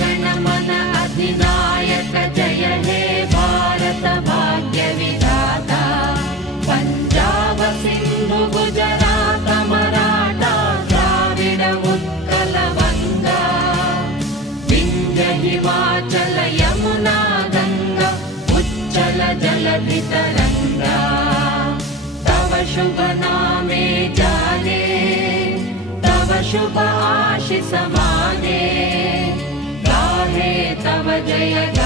गण मन अधिनायक जय हे भारत भाग्य विधाता। पंजाब सिंधु गुजरात मराठा द्राविड उत्कल बंगा, विंध्य हिमाचल यमुना गंगा उच्चल जलधि तरंगा। तव शुभ नामे जाने, तव शुभ आशीष माने, गाहे तव जय